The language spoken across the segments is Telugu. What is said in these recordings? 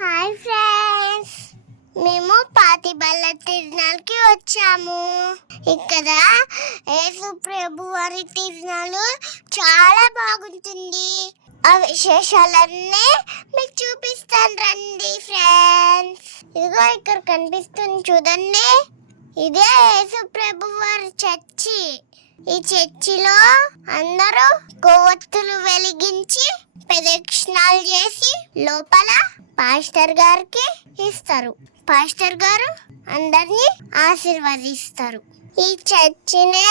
హాయ్ ఫ్రెండ్స్ మేము పాతి బల్ల తిరునాళ్ళకి వచ్చాము. ఇక్కడ యేసు ప్రభు వారి తిరునాళ్ళు చాలా బాగుంటుంది. ఆ విశేషాలన్నీ మీకు చూపిస్తాను రండి ఫ్రెండ్స్ ఇదిగో ఇక్కడ కనిపిస్తుంది చూడండి. ఇదే యేసు ప్రభు వారి చర్చి. ఈ చర్చిలో అందరూ కొవ్వొత్తులు వెలిగించి ప్రదక్షిణాలు చేసి లోపల పాస్టర్ గారికి ఇస్తారు. పాస్టర్ గారు అందరినీ ఆశీర్వదిస్తారు. ఈ చర్చినే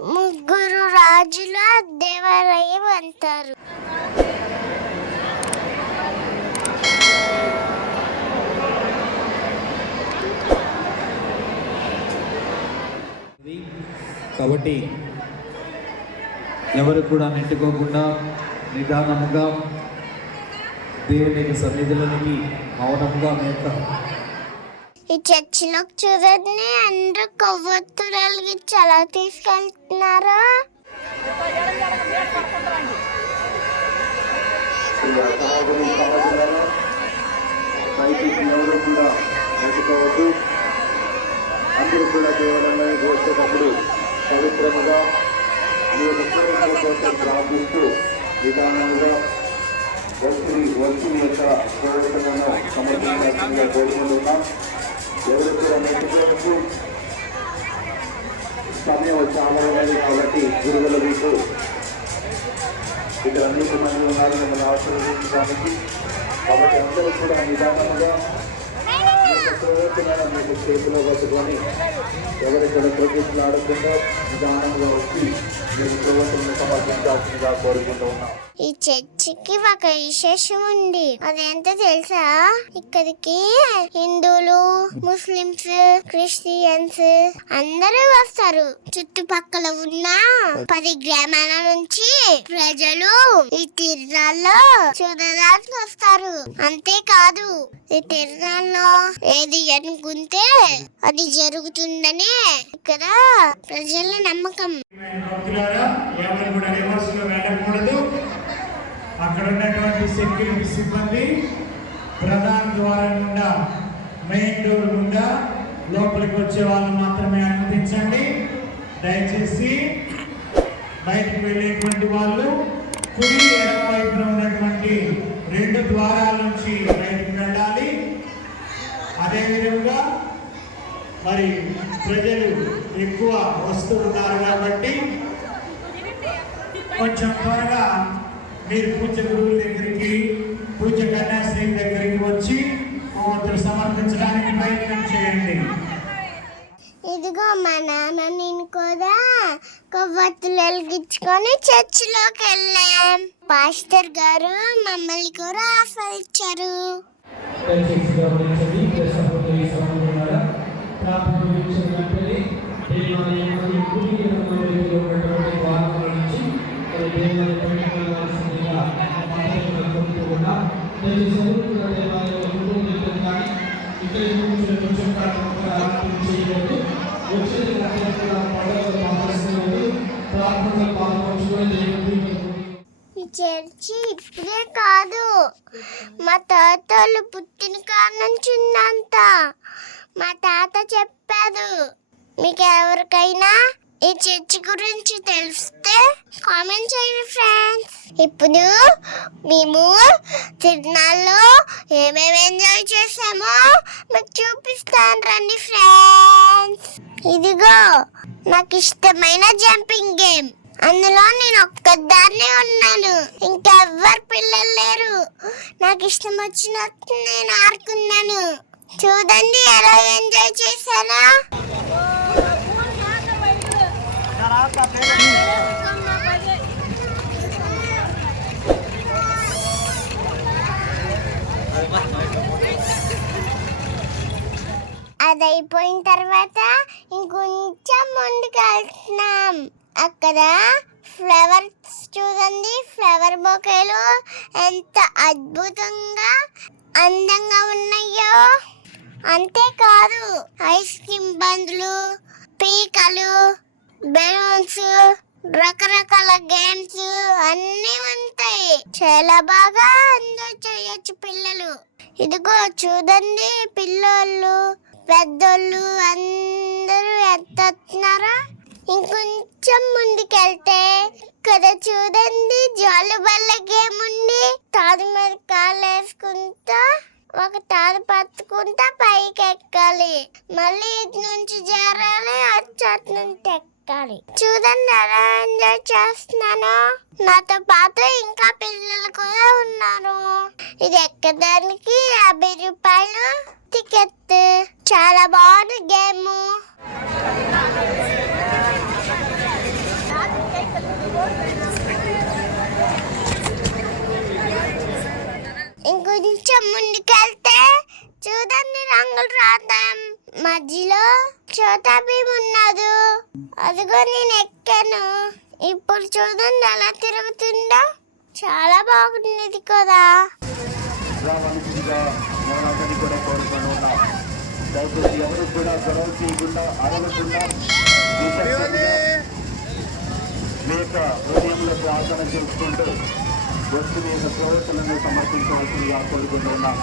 ముగ్గురు రాజుల దేవాలయం అంటారు ఉంది. కాబట్టి ఎవరు కూడా నెట్టుకోకుండా నిదానముగా దేవుని యొక్క సన్నిధిలోనికి మౌనంగా మీ యొక్క ఈ చర్చిలో చూడండి అందరూ కొవ్వొత్తులు వెలిగించి అలా తీసుకెళ్తున్నారు అందరూ కూడా దేవాలయానికి వచ్చేటప్పుడు పవిత్రముగా మీ యొక్క కోసం ప్రార్థిస్తూ విధానంగా వచ్చి వచ్చి యొక్క ప్రవర్తనను సమర్థంగా కోరుకుంటున్నాం. ఎవరు కూడా నెట్టుకోవచ్చు సమయం చాలా ఉన్నది కాబట్టి గురువుల మీకు ఇక్కడ అనేక మంది ఉన్నారు మిమ్మల్ని ఆశీర్వదించడానికి. కాబట్టి అందరూ కూడా నిదానంగా మీకు ప్రవర్తన చేతిలో పట్టుకొని ఎవరిక్కడ ప్రతిష్టలు ఆడకుండా నిదానంగా వచ్చి మీకు ప్రభుత్వం సమర్పించాల్సిందిగా కోరుకుంటూ ఉన్నాం ఈ చర్చికి ఒక విశేషం ఉంది. అదేంటో తెలుసా? ఇక్కడికి హిందువులు ముస్లిమ్స్ క్రిస్టియన్స్ అందరూ వస్తారు. చుట్టుపక్కల ఉన్న పది గ్రామాల నుంచి ప్రజలు ఈ తిరునాళ్ళలో చూడడానికి వస్తారు. అంతేకాదు ఈ తిరునాళ్ళలో ఏది అనుకుంటే అది జరుగుతుందని ఇక్కడ ప్రజల నమ్మకం. ఎవరు కూడా అక్కడ ఉన్నటువంటి సెక్యూరిటీ సిబ్బంది ప్రధాన ద్వారం గుండా మెయిన్ డోర్ గుండా లోపలికి వచ్చే వాళ్ళు మాత్రమే అనుమతించండి. దయచేసి బయటకు వెళ్ళేటువంటి వాళ్ళు కుడి ఎడమ వైపున ఉన్నటువంటి రెండు ద్వారాల నుంచి మరి ప్రజలు ఎక్కువ వస్తూ ఉన్నారు కాబట్టి కొంచెం త్వరగా మీరు పూజ గురువుల దగ్గరికి పూజ కన్యాశ్రీ దగ్గరికి వచ్చి ఒత్తిడి సమర్పించడానికి ప్రయత్నం చేయండి. ఇదిగో మా నాన్న నేను కూడా కొవ్వొత్తులు వెలిగించుకొని చర్చిలోకి వెళ్ళాం. పాస్టర్ గారు మమ్మల్ని కూడా ఆహ్వానించారు దయచేసి చర్చి ఇప్పుడే కాదు. మా తాతలు పుట్టిన కాడ నుంచి ఉందంత మా తాత చెప్పారు మీకు ఎవరికైనా ఈ చర్చి గురించి తెలిస్తే కామెంట్ చేయండి ఫ్రెండ్స్. ఇప్పుడు మేము తిరునాల్లో ఏమేమి ఎంజాయ్ చేసామో మీకు చూపిస్తాను రండి ఫ్రెండ్స్. ఇదిగో నాకు ఇష్టమైన జంపింగ్ గేమ్ అందులో నేను ఒక్కదాన్నే ఉన్నాను. ఇంకెవ్వరు పిల్లలు లేరు. నాకు ఇష్టం వచ్చినట్టు నేను ఆడుకున్నాను. చూడండి ఎలా ఎంజాయ్ చేశానా? అది అయిపోయిన తర్వాత ఇంకొంచెం ముందుకు వెళ్తున్నాం. అక్కడ ఫ్లవర్స్ చూడండి. ఫ్లవర్ బొకేలు ఎంత అద్భుతంగా అందంగా ఉన్నాయో. అంతేకాదు ఐస్ క్రీమ్ బండ్లు పీకలు బెలూన్స్ రకరకాల గేమ్స్ అన్నీ ఉంటాయి. చాలా బాగా ఎంజాయ్ చేయొచ్చు పిల్లలు. ఇదిగో చూడండి పిల్ల పెద్దోళ్ళు అందరూ ఎత్తున్నారా ఇంకొంచెం ముందుకెళ్తే ఇక్కడ చూడండి జాలుబల్ల గేమ్ ఉంది తాడు మీద కాలు వేసుకుంటా ఒక తాడు పట్టుకుంటా పైకి ఎక్కాలి మళ్ళీ ఇటు నుంచి జారా అటు అటు ఎక్కాలి చూడండి ఎలా ఎంజాయ్ చేస్తున్నాను. నాతో పాటు ఇంకా పిల్లలు కూడా ఉన్నారు. ఇది ఎక్కడానికి యాభై రూపాయలు టికెట్ చాలా బాగుంది గేమ్ ఇంకొంచెం ముందుకెళ్తే చూడండి రంగులు రాద్దాం మధ్యలో ఉన్నాడు అదిగో నేను ఎక్కాను. ఇప్పుడు చూడండి అలా తిరుగుతుందా చాలా బాగుంది కదా. దయచేసి ఎవరు కూడా గొడవ చేయకుండా అడగకుండా మీ యొక్క హృదయంలో ప్రార్థన చేసుకుంటూ వస్తువు యొక్క ప్రవర్తనను సమర్పించవలసిందిగా కోరుకుంటున్నాం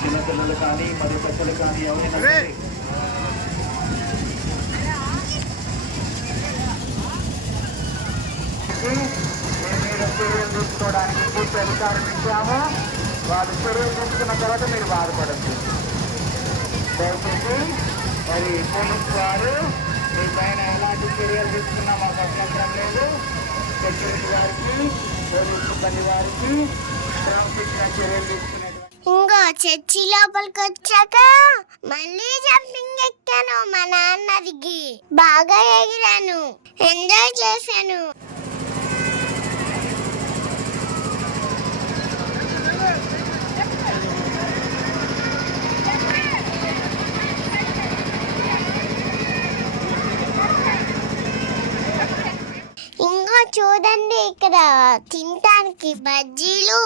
చిన్నపిల్లలు కానీ మరియు పెద్దలు కానీ ఎవరైనా సరే మేము మీద చర్యలు తీసుకోవడానికి పూర్తి అధికారం ఇచ్చాము. వారు చర్యలు తీసుకున్న తర్వాత మీరు బాధపడద్దు. దయచేసి మరి పోలీస్ వారు మీ పైన ఎలాంటి చర్యలు తీసుకున్నా మాకు అభ్యంతరం లేదు. సెక్యూరిటీ వారికి పోలీస్ సిబ్బంది వారికి క్రమశిక్షణ చర్యలు తీసుకునేటువంటి ఇంకో చర్చి లోపలికి వచ్చాక మళ్ళీ జంపింగ్ ఎక్కాను మా నాన్న అడిగి బాగా ఎగిరాను. ఎంజాయ్ చేశాను. ఇంకా చూడండి ఇక్కడ తినటానికి బజ్జీలు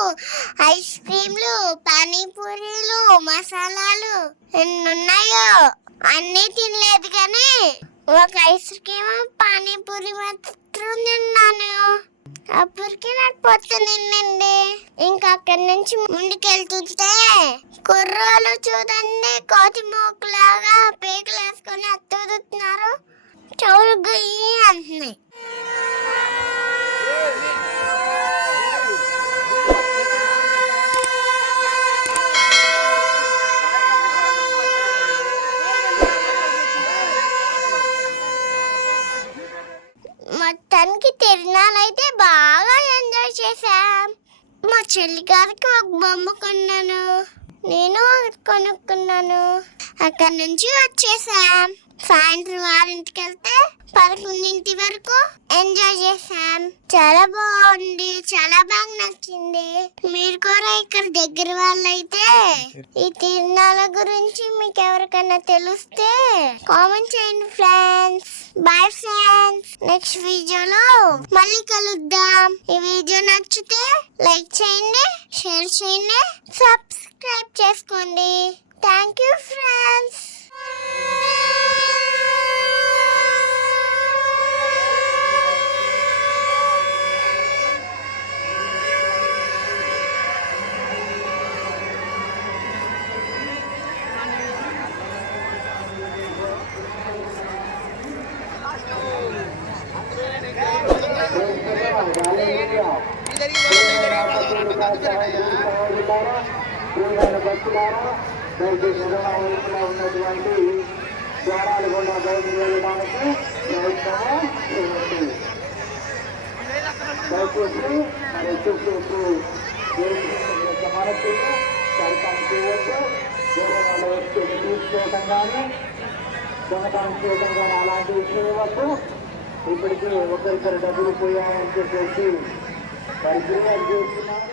ఐస్ క్రీమ్లు పానీపూరీలు మసాలాలు ఎన్ని ఉన్నాయో అన్నీ తినలేదు కానీ ఒక ఐస్ క్రీమ్ పానీపూరి మాత్రం తిన్నాను. అప్పటికి నడిపోతుందండి ఇంకా అక్కడి నుంచి ముందుకెళ్తుంటే కుర్రాలు చూడండి కోతి మోకులాగా పేకలు వేసుకొని అత్తుతున్నారు చౌరు గుయ్యి అంటున్నాయి. మొత్తానికి తిరునాళ్ళైతే బాగా ఎంజాయ్ చేశాం. మా చెల్లి గారికి ఒక బొమ్మ కొన్నాను. నేను కొనుక్కున్నాను. అక్కడి నుంచి వచ్చేసాం. సాయంత్రం ఆరింటికి వెళ్తే పదకొండింటి వరకు ఎంజాయ్ చేసాం చాలా బాగుంది. చాలా బాగా నచ్చింది. మీరు కూడా ఇక్కడ దగ్గర వాళ్ళైతే ఈ తిరునాల గురించి మీకు ఎవరికైనా తెలిస్తే కామెంట్ చేయండి ఫ్రెండ్స్. బాయ్ ఫ్రెండ్స్ నెక్స్ట్ వీడియోలో మళ్ళీ కలుద్దాం. ఈ వీడియో నచ్చితే లైక్ చేయండి షేర్ చేయండి సబ్స్క్రైబ్ చేసుకోండి. Thank you friends Thank you. ఉన్నటువంటి ద్వారాలు కూడా బయటకు వెళ్ళడానికి ప్రయత్నం చేయండి. దయచేసి మరి చుట్టూ మనకు చేయవచ్చు వేరే వస్తువులు తీసుకోవటం కానీ దొంగతనం చేయడం కానీ అలాంటివి చేయవచ్చు ఇప్పటికీ ఒకరిద్దరు డబ్బులు పోయాయని చెప్పేసి మరి చేస్తున్నారు.